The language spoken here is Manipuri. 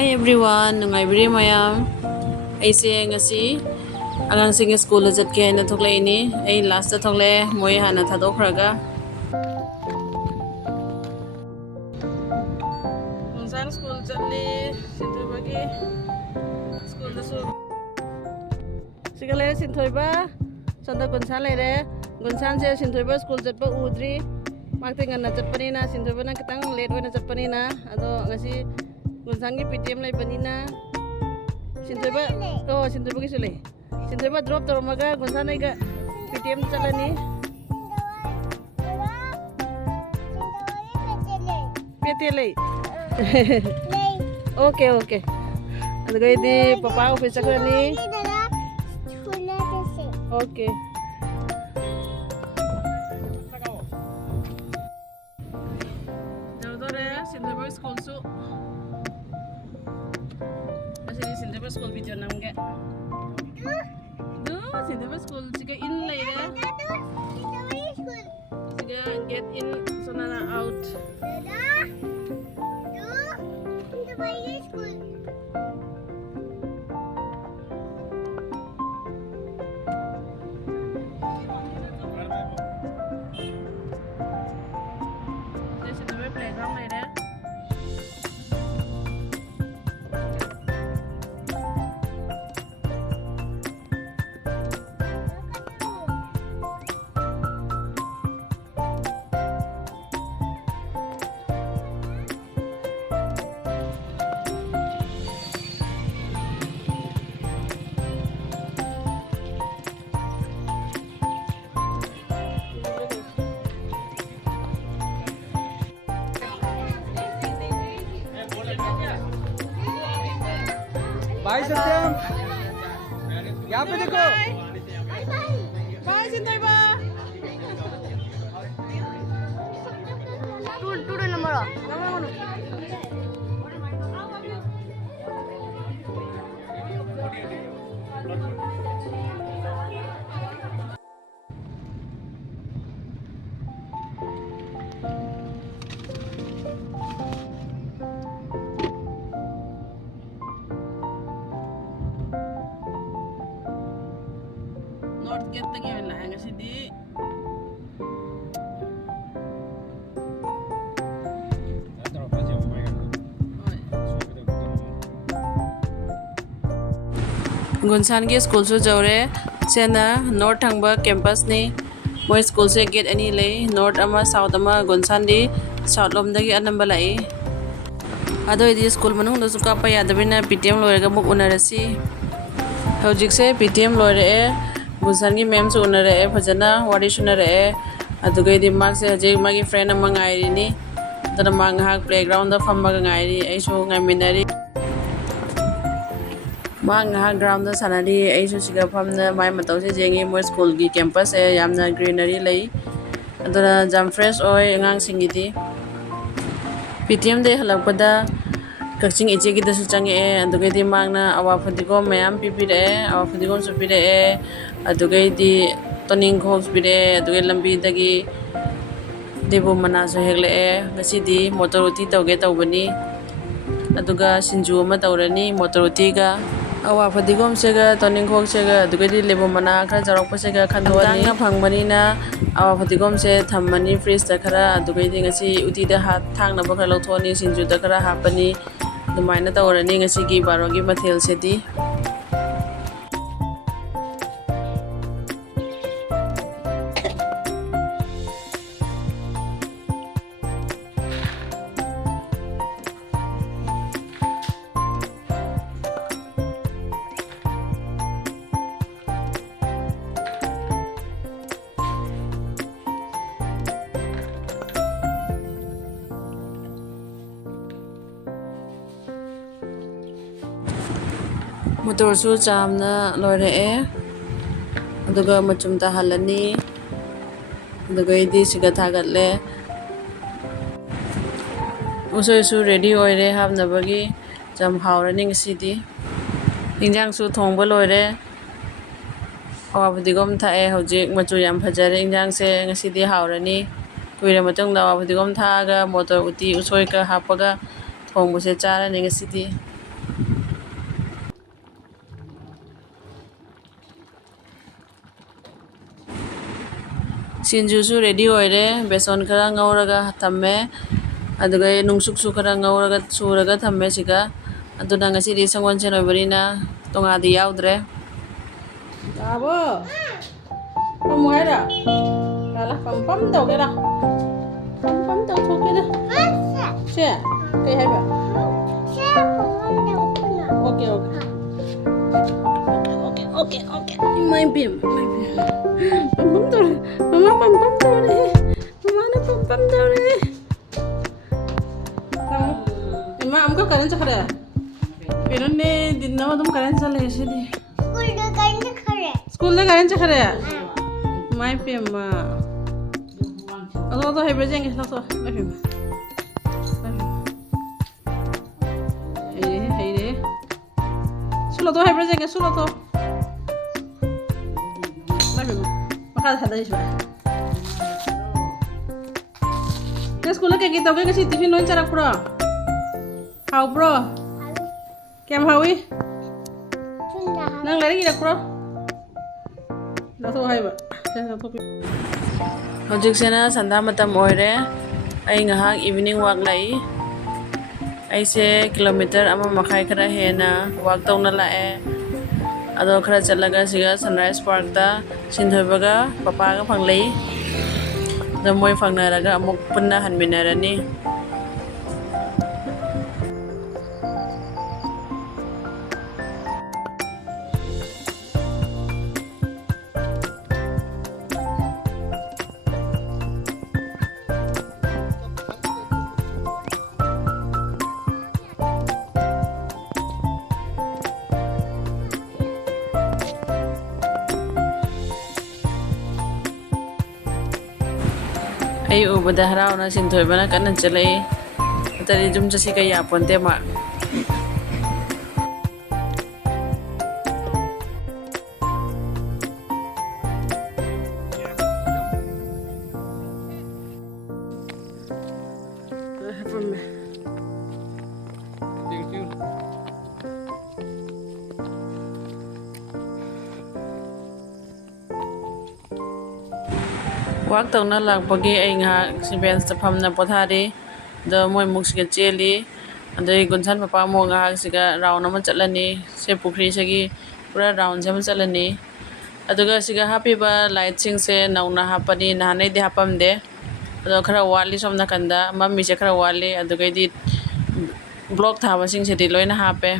Hi everyone, nungaibiri mayam. Aise ngasi agang school la jatke na thoklai ni. Ai last ta thokle moi hana thadokraga. Gunshan school jatli Shinthoiba ki school da su. Sigale Shinthoiba sonda Gunshan lere. Gunshan se Shinthoiba school jatpa udri. Makte ngana jatpani na Shinthoiba na kitang late hoina jatpani na. Ado ngasi Gunshan ki PTM lai banina. Shinthoiba oh Shinthoiba ki sule. Shinthoiba drop toromaga Gunshan aiga PTM chalani. PTM lai. Okay. Aduga idi papa office chakrani. Okay. Jaudore Shinthoiba school su. Asli Shinthoiba school video namge. Shinthoiba school jika in later. Jika get in sonana out. Shinthoiba playground later. Bye Satyam यहाँ पे देखो Bye Shinthoiba. Two number North Gate tagi wala ngasi di. Gunshan के स्कूल से जाओरे सेना नॉर्थ थंगबा कैंपस ने मोय स्कूल से गेट अनि ले नॉर्थ अमा साउथ अमा गुनसान दी साउथ लोम दगी अनंबा लाई अदो इदी स्कूल मनुंग दसु कापा यादबिना PTM लोरेगा मुक उनरसी हौजिक से PTM लोरे गुनसान की मैम से उनरे फजना वारी सुनरे अदुगे इदी मार्क से हजे मागी फ्रेंड अमा ngairi तना मा ngahak playground da famma ngairi aiso ngaiminari मा ngahak ground da sanari aiso siga famna mai matau se jengi mo school gi campus e yamna greenery lei aduna jam fresh oi ngang singidi PTM de halakpada kakching eche gi dasu change e aduge di mangna awa phadigo mayam pipire awa phadigo supire e aduge di toning khos pire aduge lambi dagi debu mana so hegle e ngasi di motor uti tawge tawbani aduga sinju ma tawrani motor uti ga awa phadigom sega toning khok sega aduge di lebu mana khara jarok pa sega khandwani na phangmani na awa phadigom se thammani freeze da khara aduge di ngasi uti da hat thang na bakha lothoni sinju da khara hapani dumaina tawrani ngasi gi barogi mathel se di motor su chamna lore e aduga machum ta halani aduga idi siga thagatle uso su ready oire habna bagi jam haurani ngisidi injang su thongba loire awabudigom thae hojik machu yam phajare injang se ngasidi haurani kuire matungda awabudigom thaga motor uti usoi ka hapaga thongbuse charani ngasidi ꯁꯤꯡꯖꯨꯁꯨ ꯔꯦꯗꯤ ꯑꯣꯏꯔꯦ ꯕꯦꯁꯣꯟ ꯈꯔ ꯉꯧꯔꯒ ꯊꯝꯃꯦ ꯑꯗꯨꯒ ꯅꯨꯡꯁꯨꯛꯁꯨ ꯈꯔ ꯉꯧꯔꯒ ꯁꯨꯔꯒ ꯊꯝꯃꯦ ꯁꯤꯒ ꯑꯗꯨꯅ ꯉꯁꯤꯗꯤ ꯁꯒꯣꯜꯁꯦꯟ ꯑꯣꯏꯕꯅꯤꯅ ꯇꯣꯉꯥꯟꯗꯤ ꯌꯥꯎꯗ꯭ꯔꯦ ꯂꯥꯛꯑꯕꯣ ꯄꯝꯃꯨ ꯍꯥꯏꯔꯣ ꯂꯥꯛ ꯄꯝ ꯇꯧꯒꯦꯔꯥ ꯄꯝ ꯇꯧꯊꯣꯛꯀꯦꯔꯥ ꯁꯦ ꯀꯩ ꯍꯥꯏꯕ okay okay okay okay okay इमाय बेम पम तो मम्मा पम तो रे मम्मा ने पम तो रे इमा हमको करें चखरे फिर ने दिन ना तुम करें चले ऐसे दी स्कूल में करें चखरे माय बेम मा तो है बजेंगे तो माय बेम Sulo to hebra jenge sulo to. Mari makal hada isba. Ke school ke kita ke kasi tiffin loin charak pro. How bro? Kem hawi? Nang lari ira pro. Dato haiba. Hojik sena sanda matam oire. Ai ngahak evening walk lai. ꯑꯩꯁꯦ ꯀꯤꯂꯣꯃꯤꯇꯔ ꯑꯃ ꯃꯈꯥꯏ ꯈꯔ ꯍꯦꯟꯅ ꯋꯥꯛ ꯇꯧꯅ ꯂꯥꯛꯑꯦ ꯑꯗꯣ ꯈꯔ ꯆꯠꯂꯒ ꯁꯤꯒ ꯁꯟꯔꯥꯏꯁ ꯄꯥꯔꯛꯇ ꯁꯤꯟꯊꯣꯏꯕꯒ ꯄꯄꯥꯒ ꯐꯪꯂꯩ ꯑꯗꯣ ꯃꯣꯏ ꯐꯪꯅꯔꯒ ꯑꯃꯨꯛ ꯄꯨꯟꯅ ꯍꯟꯃꯤꯟꯅꯔꯅꯤ ꯑꯩ ꯎꯕꯗ ꯍꯔꯥꯎꯅ ꯁꯤꯟꯊꯣꯏꯕꯅ ꯀꯟꯅ ꯆꯠꯂꯛꯏ ꯑꯇꯩꯗꯤ ꯌꯨꯝ ꯆꯠꯁꯤ ꯀꯩ ꯌꯥꯄꯣꯟꯇꯦ ꯃꯥ ꯋꯥꯛ ꯇꯧꯅ ꯂꯥꯛꯄꯒꯤ ꯑꯩ ꯉꯥꯏꯍꯥꯛ ꯁꯤ ꯕꯦꯟꯁꯇ ꯐꯝꯅ ꯄꯣꯊꯥꯔꯤ ꯑꯗꯣ ꯃꯣꯏ ꯃꯨꯛꯁꯤꯒ ꯆꯦꯜꯂꯤ ꯑꯗꯩ ꯒꯨꯟꯁꯟ ꯄꯄꯥ ꯑꯃꯨꯛ ꯉꯥꯏꯍꯥꯛꯁꯤꯒ ꯔꯥꯎꯟ ꯑꯃ ꯆꯠꯂꯅꯤ ꯁꯤ ꯄꯨꯈ꯭ꯔꯤꯁꯤꯒꯤ ꯄꯨꯔꯥ ꯔꯥꯎꯟꯁꯦ ꯑꯃ ꯆꯠꯂꯅꯤ ꯑꯗꯨꯒ ꯁꯤꯒ ꯍꯥꯞꯄꯤꯕ ꯂꯥꯏꯠꯁꯤꯡꯁꯦ ꯅꯧꯅ ꯍꯥꯞꯄꯅꯤ ꯅꯍꯥꯟꯈꯩꯗꯤ ꯍꯥꯞꯄꯝꯗꯦ ꯑꯗꯣ ꯈꯔ ꯋꯥꯠꯂꯤ ꯁꯣꯝ ꯅꯥꯀꯟꯗ ꯃꯝꯃꯤꯁꯦ ꯈꯔ ꯋꯥꯠꯂꯤ ꯑꯗꯨꯒꯩꯗꯤ ꯕ꯭ꯂꯣꯛ ꯊꯥꯕꯁꯤꯡꯁꯤꯗꯤ ꯂꯣꯏꯅ ꯍꯥꯞꯄꯦ